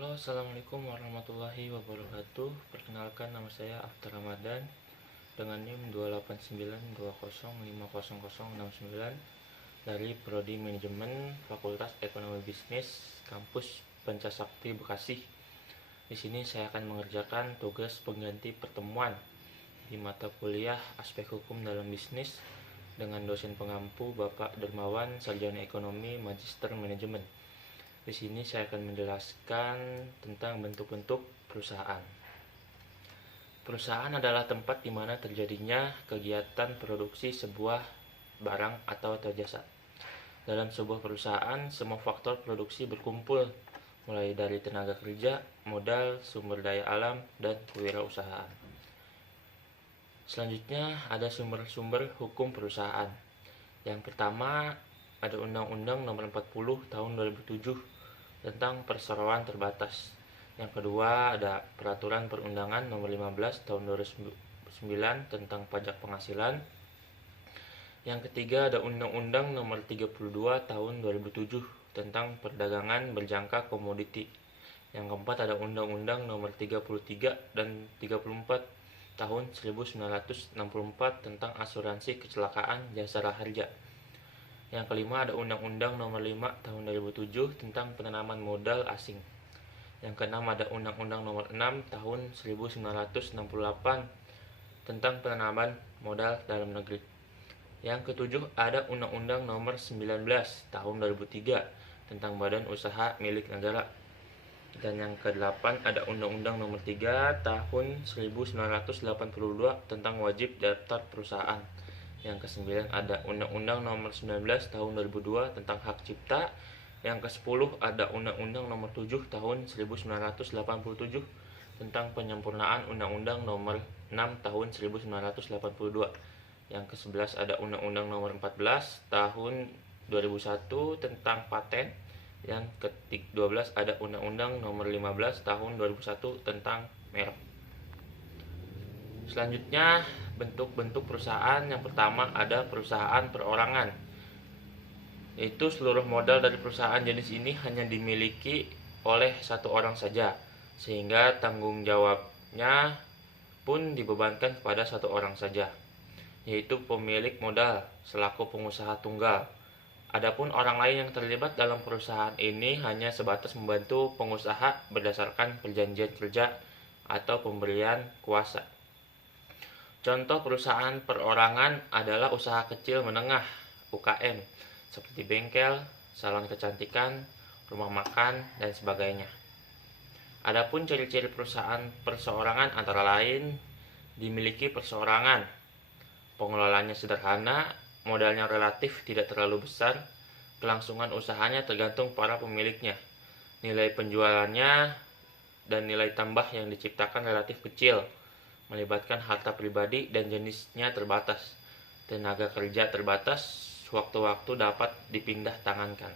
Halo, assalamualaikum warahmatullahi wabarakatuh. Perkenalkan, nama saya Aftar Ramadan dengan NIM 28920500069 dari Prodi Manajemen Fakultas Ekonomi Bisnis Kampus Pancasakti Bekasi. Di sini saya akan mengerjakan tugas pengganti pertemuan di mata kuliah Aspek Hukum dalam Bisnis dengan dosen pengampu Bapak Dermawan, Sarjana Ekonomi, Magister Manajemen. Di sini saya akan menjelaskan tentang bentuk-bentuk perusahaan. Perusahaan adalah tempat di mana terjadinya kegiatan produksi sebuah barang atau jasa. Dalam sebuah perusahaan, semua faktor produksi berkumpul, mulai dari tenaga kerja, modal, sumber daya alam, dan kewirausahaan. Selanjutnya ada sumber-sumber hukum perusahaan. Yang pertama ada Undang-Undang Nomor 40 Tahun 2007 tentang perseroan terbatas. Yang kedua ada Peraturan Perundangan Nomor 15 Tahun 2009 tentang pajak penghasilan. Yang ketiga ada Undang-Undang Nomor 32 Tahun 2007 tentang perdagangan berjangka komoditi. Yang keempat ada Undang-Undang Nomor 33 dan 34 Tahun 1964 tentang asuransi kecelakaan jasa harja. Yang kelima ada Undang-Undang Nomor 5 Tahun 2007 tentang penanaman modal asing. Yang keenam ada Undang-Undang Nomor 6 Tahun 1968 tentang penanaman modal dalam negeri. Yang ketujuh ada Undang-Undang Nomor 19 Tahun 2003 tentang Badan Usaha Milik Negara. Dan yang kedelapan ada Undang-Undang Nomor 3 Tahun 1982 tentang wajib daftar perusahaan. Yang ke-9 ada Undang-Undang Nomor 19 Tahun 2002 tentang hak cipta. Yang ke-10 ada Undang-Undang Nomor 7 Tahun 1987 tentang penyempurnaan Undang-Undang Nomor 6 Tahun 1982. Yang ke-11 ada Undang-Undang Nomor 14 Tahun 2001 tentang paten. Yang ke-12 ada Undang-Undang Nomor 15 Tahun 2001 tentang merek. Selanjutnya bentuk-bentuk perusahaan. Yang pertama ada perusahaan perorangan, yaitu seluruh modal dari perusahaan jenis ini hanya dimiliki oleh satu orang saja, sehingga tanggung jawabnya pun dibebankan kepada satu orang saja, yaitu pemilik modal selaku pengusaha tunggal. Adapun orang lain yang terlibat dalam perusahaan ini hanya sebatas membantu pengusaha berdasarkan perjanjian kerja atau pemberian kuasa. Contoh perusahaan perorangan adalah usaha kecil menengah (UKM) seperti bengkel, salon kecantikan, rumah makan, dan sebagainya. Adapun ciri-ciri perusahaan perseorangan antara lain dimiliki perseorangan, pengelolanya sederhana, modalnya relatif tidak terlalu besar, kelangsungan usahanya tergantung para pemiliknya, nilai penjualannya dan nilai tambah yang diciptakan relatif kecil, melibatkan harta pribadi dan jenisnya terbatas, tenaga kerja terbatas, waktu-waktu dapat dipindah tangankan.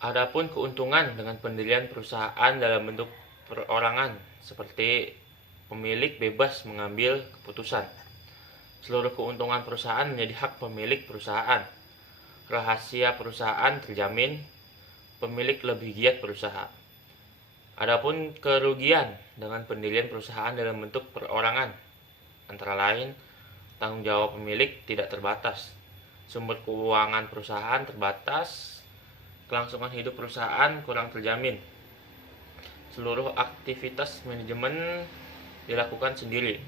Adapun keuntungan dengan pendirian perusahaan dalam bentuk perorangan seperti pemilik bebas mengambil keputusan. Seluruh keuntungan perusahaan menjadi hak pemilik perusahaan. Rahasia perusahaan terjamin, pemilik lebih giat berusaha. Adapun kerugian dengan pendirian perusahaan dalam bentuk perorangan antara lain tanggung jawab pemilik tidak terbatas, sumber keuangan perusahaan terbatas, kelangsungan hidup perusahaan kurang terjamin, seluruh aktivitas manajemen dilakukan sendiri,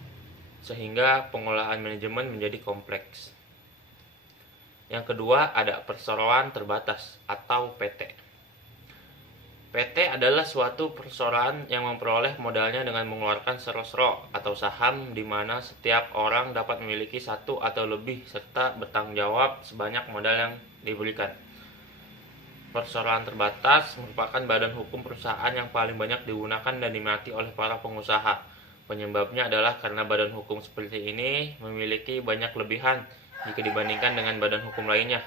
sehingga pengolahan manajemen menjadi kompleks. Yang kedua ada perseroan terbatas atau PT. PT adalah suatu perusahaan yang memperoleh modalnya dengan mengeluarkan sero-sero atau saham di mana setiap orang dapat memiliki satu atau lebih serta bertanggung jawab sebanyak modal yang diberikan. Perseroan terbatas merupakan badan hukum perusahaan yang paling banyak digunakan dan diminati oleh para pengusaha. Penyebabnya adalah karena badan hukum seperti ini memiliki banyak kelebihan jika dibandingkan dengan badan hukum lainnya.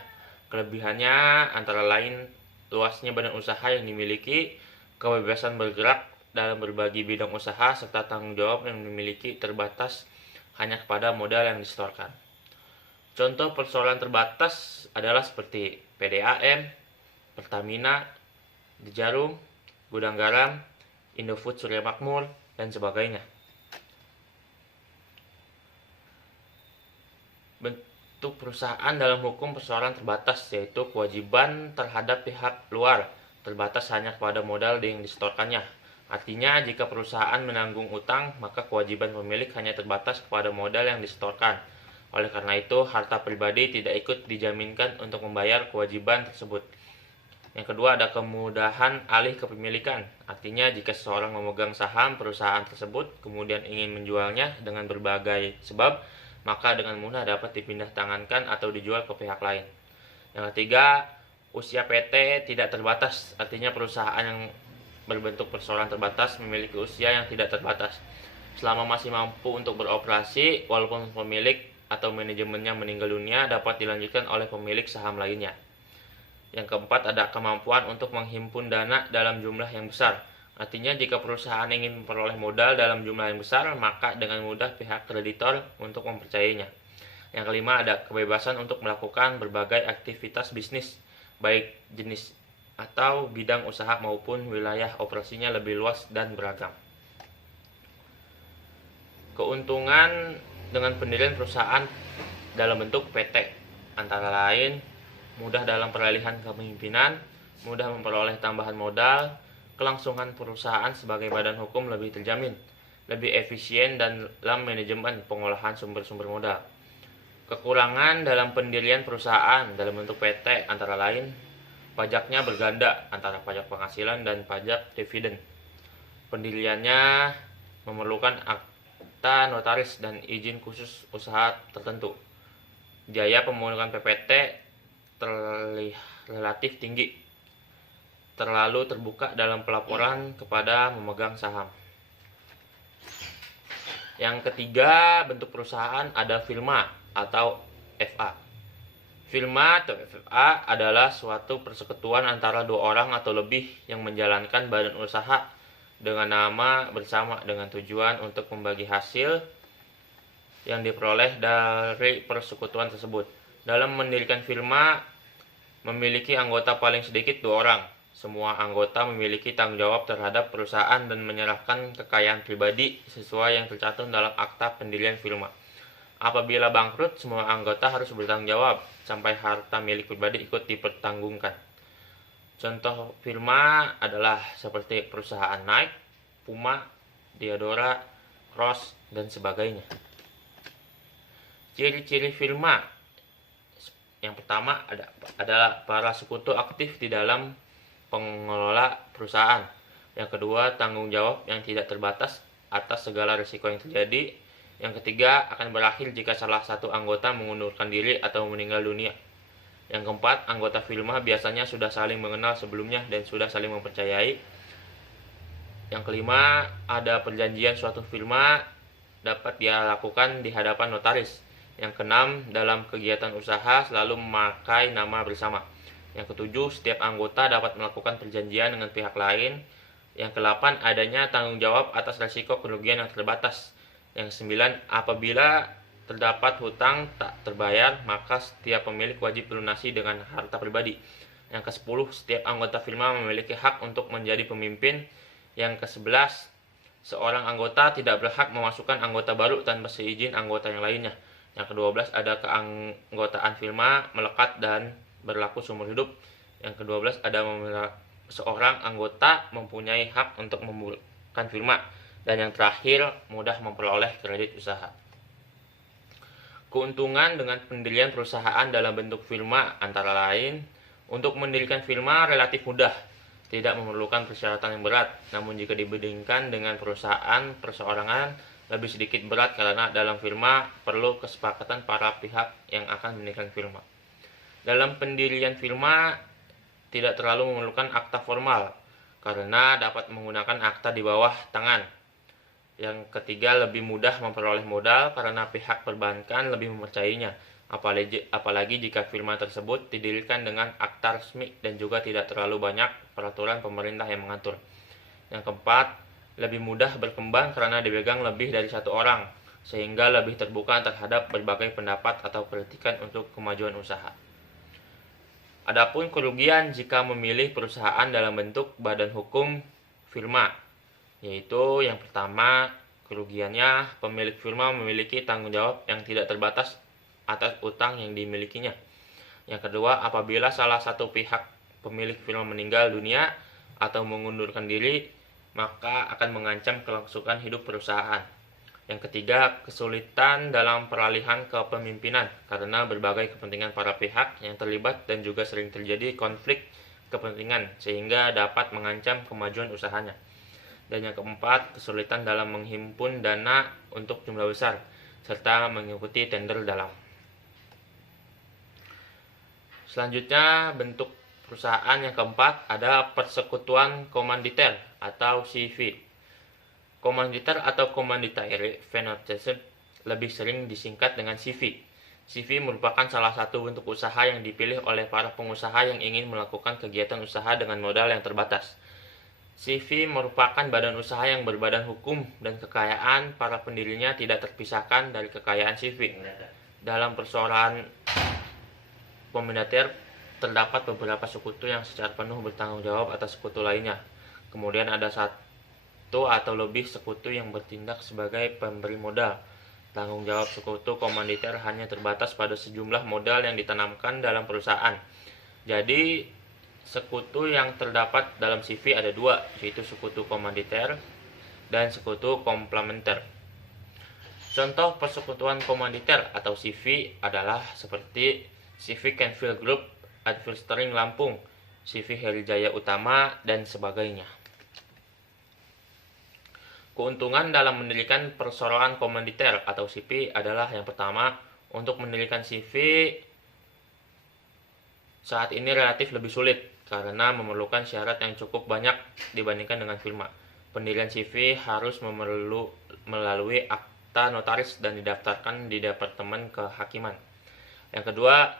Kelebihannya antara lain luasnya badan usaha yang dimiliki, kebebasan bergerak dalam berbagai bidang usaha, serta tanggung jawab yang dimiliki terbatas hanya kepada modal yang disetorkan. Contoh persoalan terbatas adalah seperti PDAM, Pertamina, di Jarum, Gudang Garam, Indofood Surya Makmur, dan sebagainya. Bentuk perusahaan dalam hukum perseorangan terbatas, yaitu kewajiban terhadap pihak luar terbatas hanya kepada modal yang disetorkannya. Artinya, jika perusahaan menanggung utang, maka kewajiban pemilik hanya terbatas kepada modal yang disetorkan. Oleh karena itu, harta pribadi tidak ikut dijaminkan untuk membayar kewajiban tersebut. Yang kedua, ada kemudahan alih kepemilikan. Artinya, jika seseorang memegang saham perusahaan tersebut, kemudian ingin menjualnya dengan berbagai sebab, maka dengan mudah dapat dipindah tangankan atau dijual ke pihak lain. Yang ketiga, usia PT tidak terbatas. Artinya, perusahaan yang berbentuk perseorangan terbatas memiliki usia yang tidak terbatas. Selama masih mampu untuk beroperasi, walaupun pemilik atau manajemennya meninggal dunia, dapat dilanjutkan oleh pemilik saham lainnya. Yang keempat, ada kemampuan untuk menghimpun dana dalam jumlah yang besar. Artinya, jika perusahaan ingin memperoleh modal dalam jumlah yang besar, maka dengan mudah pihak kreditor untuk mempercayainya. Yang kelima, ada kebebasan untuk melakukan berbagai aktivitas bisnis, baik jenis atau bidang usaha maupun wilayah operasinya lebih luas dan beragam. Keuntungan dengan pendirian perusahaan dalam bentuk PT antara lain mudah dalam peralihan kepemimpinan, mudah memperoleh tambahan modal, kelangsungan perusahaan sebagai badan hukum lebih terjamin, lebih efisien dalam manajemen pengolahan sumber-sumber modal. Kekurangan dalam pendirian perusahaan dalam bentuk PT antara lain pajaknya berganda antara pajak penghasilan dan pajak dividen. Pendiriannya memerlukan akta notaris dan izin khusus usaha tertentu. Biaya pembentukan PPT relatif tinggi, terlalu terbuka dalam pelaporan kepada memegang saham. Yang ketiga, bentuk perusahaan ada firma atau FA. Firma atau FA adalah suatu persekutuan antara dua orang atau lebih yang menjalankan badan usaha dengan nama bersama dengan tujuan untuk membagi hasil yang diperoleh dari persekutuan tersebut. Dalam mendirikan firma, memiliki anggota paling sedikit 2 orang. Semua anggota memiliki tanggung jawab terhadap perusahaan dan menyerahkan kekayaan pribadi sesuai yang tercantum dalam akta pendirian firma. Apabila bangkrut, semua anggota harus bertanggung jawab sampai harta milik pribadi ikut dipertanggungkan. Contoh firma adalah seperti perusahaan Nike, Puma, Diadora, Ross, dan sebagainya. Ciri-ciri firma yang pertama adalah para sekutu aktif di dalam pengelola perusahaan. Yang kedua, tanggung jawab yang tidak terbatas atas segala risiko yang terjadi. Yang ketiga, akan berakhir jika salah satu anggota mengundurkan diri atau meninggal dunia. Yang keempat, anggota firma biasanya sudah saling mengenal sebelumnya dan sudah saling mempercayai. Yang kelima, ada perjanjian suatu firma dapat dia lakukan di hadapan notaris. Yang keenam, dalam kegiatan usaha selalu memakai nama bersama. Yang ketujuh, setiap anggota dapat melakukan perjanjian dengan pihak lain. Yang kedelapan, adanya tanggung jawab atas risiko kerugian yang terbatas. Yang sembilan, apabila terdapat hutang tak terbayar, maka setiap pemilik wajib melunasi dengan harta pribadi. Yang ke-10, setiap anggota firma memiliki hak untuk menjadi pemimpin. Yang ke-11, seorang anggota tidak berhak memasukkan anggota baru tanpa seizin anggota yang lainnya. Yang ke-12, ada keanggotaan firma melekat dan berlaku seumur hidup. Yang ke-12, ada seorang anggota mempunyai hak untuk membubarkan firma. Dan yang terakhir, mudah memperoleh kredit usaha. Keuntungan dengan pendirian perusahaan dalam bentuk firma antara lain, untuk mendirikan firma relatif mudah, tidak memerlukan persyaratan yang berat. Namun jika dibandingkan dengan perusahaan perseorangan, lebih sedikit berat karena dalam firma perlu kesepakatan para pihak yang akan mendirikan firma. Dalam pendirian firma tidak terlalu memerlukan akta formal karena dapat menggunakan akta di bawah tangan. Yang ketiga, lebih mudah memperoleh modal karena pihak perbankan lebih mempercayainya, apalagi jika firma tersebut didirikan dengan akta resmi dan juga tidak terlalu banyak peraturan pemerintah yang mengatur. Yang keempat, lebih mudah berkembang karena dipegang lebih dari satu orang, sehingga lebih terbuka terhadap berbagai pendapat atau kritikan untuk kemajuan usaha. Adapun kerugian jika memilih perusahaan dalam bentuk badan hukum firma, yaitu yang pertama, kerugiannya pemilik firma memiliki tanggung jawab yang tidak terbatas atas utang yang dimilikinya. Yang kedua, apabila salah satu pihak pemilik firma meninggal dunia atau mengundurkan diri, maka akan mengancam kelangsungan hidup perusahaan. Yang ketiga, kesulitan dalam peralihan kepemimpinan karena berbagai kepentingan para pihak yang terlibat dan juga sering terjadi konflik kepentingan sehingga dapat mengancam kemajuan usahanya. Dan yang keempat, kesulitan dalam menghimpun dana untuk jumlah besar serta mengikuti tender dalam. Selanjutnya, bentuk perusahaan yang keempat ada persekutuan komanditer atau CV. Komanditer atau Commanditary Vennootschap lebih sering disingkat dengan CV. CV merupakan salah satu bentuk usaha yang dipilih oleh para pengusaha yang ingin melakukan kegiatan usaha dengan modal yang terbatas. CV merupakan badan usaha yang berbadan hukum dan kekayaan para pendirinya tidak terpisahkan dari kekayaan CV. Dalam persoalan komanditer terdapat beberapa sekutu yang secara penuh bertanggung jawab atas sekutu lainnya. Kemudian ada satu atau lebih sekutu yang bertindak sebagai pemberi modal. Tanggung jawab sekutu komanditer hanya terbatas pada sejumlah modal yang ditanamkan dalam perusahaan. Jadi, sekutu yang terdapat dalam CV ada dua, yaitu sekutu komanditer dan sekutu komplementer. Contoh persekutuan komanditer atau CV adalah seperti CV Kenfield Group, Adverstering Lampung, CV Heri Jaya Utama, dan sebagainya. Keuntungan dalam mendirikan perseroan komanditer atau CV adalah yang pertama, untuk mendirikan CV saat ini relatif lebih sulit karena memerlukan syarat yang cukup banyak dibandingkan dengan firma. Pendirian CV harus melalui akta notaris dan didaftarkan di Departemen Kehakiman. Yang kedua,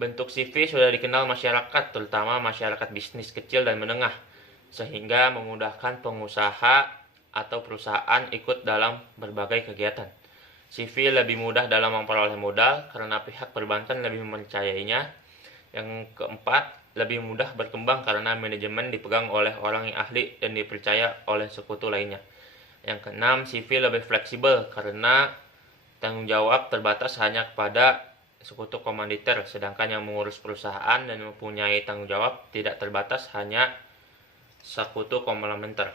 bentuk CV sudah dikenal masyarakat, terutama masyarakat bisnis kecil dan menengah, sehingga memudahkan pengusaha atau perusahaan ikut dalam berbagai kegiatan. CV lebih mudah dalam memperoleh modal karena pihak perbankan lebih mempercayainya. Yang keempat, lebih mudah berkembang karena manajemen dipegang oleh orang yang ahli dan dipercaya oleh sekutu lainnya. Yang keenam, CV lebih fleksibel karena tanggung jawab terbatas hanya kepada sekutu komanditer, sedangkan yang mengurus perusahaan dan mempunyai tanggung jawab tidak terbatas hanya sekutu komplementer.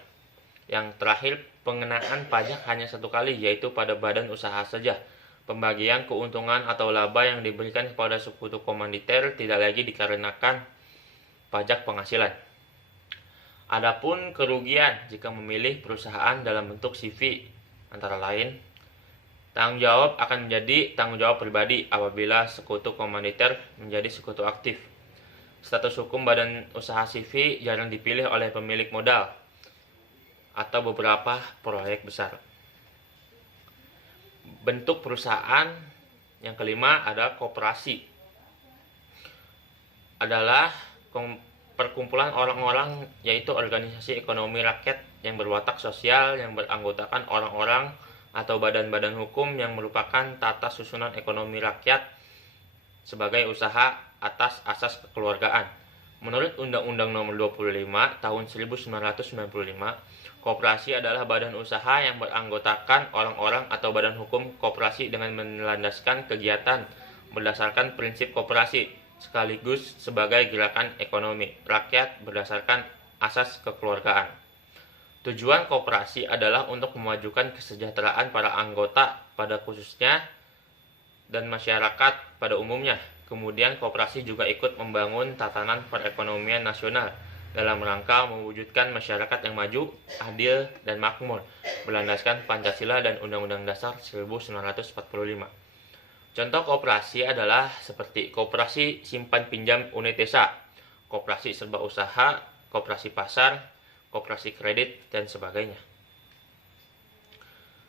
Yang terakhir, pengenaan pajak hanya satu kali, yaitu pada badan usaha saja. Pembagian keuntungan atau laba yang diberikan kepada sekutu komanditer tidak lagi dikarenakan pajak penghasilan. Adapun kerugian jika memilih perusahaan dalam bentuk CV, antara lain, tanggung jawab akan menjadi tanggung jawab pribadi apabila sekutu komanditer menjadi sekutu aktif. Status hukum badan usaha CV jarang dipilih oleh pemilik modal atau beberapa proyek besar. Bentuk perusahaan yang kelima ada koperasi. Adalah perkumpulan orang-orang, yaitu organisasi ekonomi rakyat yang berwatak sosial yang beranggotakan orang-orang atau badan-badan hukum yang merupakan tata susunan ekonomi rakyat sebagai usaha atas asas kekeluargaan. Menurut Undang-Undang Nomor 25 Tahun 1995, koperasi adalah badan usaha yang beranggotakan orang-orang atau badan hukum koperasi dengan melandaskan kegiatan berdasarkan prinsip koperasi sekaligus sebagai gerakan ekonomi rakyat berdasarkan asas kekeluargaan. Tujuan koperasi adalah untuk memajukan kesejahteraan para anggota pada khususnya dan masyarakat pada umumnya. Kemudian koperasi juga ikut membangun tatanan perekonomian nasional dalam rangka mewujudkan masyarakat yang maju, adil, dan makmur berlandaskan Pancasila dan Undang-Undang Dasar 1945. Contoh koperasi adalah seperti koperasi simpan pinjam unit desa, koperasi serba usaha, koperasi pasar, koperasi kredit, dan sebagainya.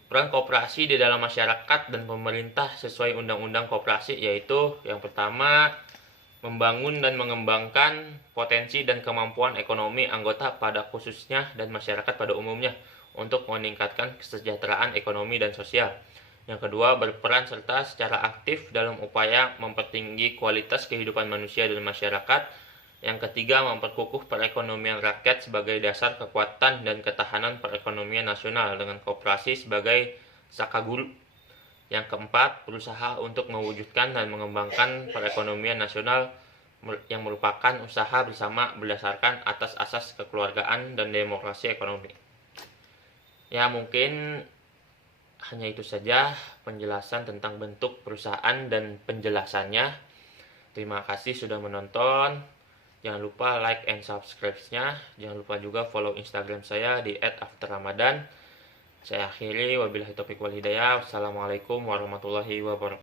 Peran koperasi di dalam masyarakat dan pemerintah sesuai Undang-Undang Koperasi yaitu yang pertama, membangun dan mengembangkan potensi dan kemampuan ekonomi anggota pada khususnya dan masyarakat pada umumnya untuk meningkatkan kesejahteraan ekonomi dan sosial. Yang kedua, berperan serta secara aktif dalam upaya mempertinggi kualitas kehidupan manusia dan masyarakat. Yang ketiga, memperkukuh perekonomian rakyat sebagai dasar kekuatan dan ketahanan perekonomian nasional dengan koperasi sebagai sakaguru. Yang keempat, berusaha untuk mewujudkan dan mengembangkan perekonomian nasional yang merupakan usaha bersama berdasarkan atas asas kekeluargaan dan demokrasi ekonomi. Ya, mungkin hanya itu saja penjelasan tentang bentuk perusahaan dan penjelasannya. Terima kasih sudah menonton. Jangan lupa like and subscribe-nya. Jangan lupa juga follow Instagram saya di @afterramadan. Saya akhiri, wabillahi taufiq wal hidayah. Wassalamualaikum warahmatullahi wabarakatuh.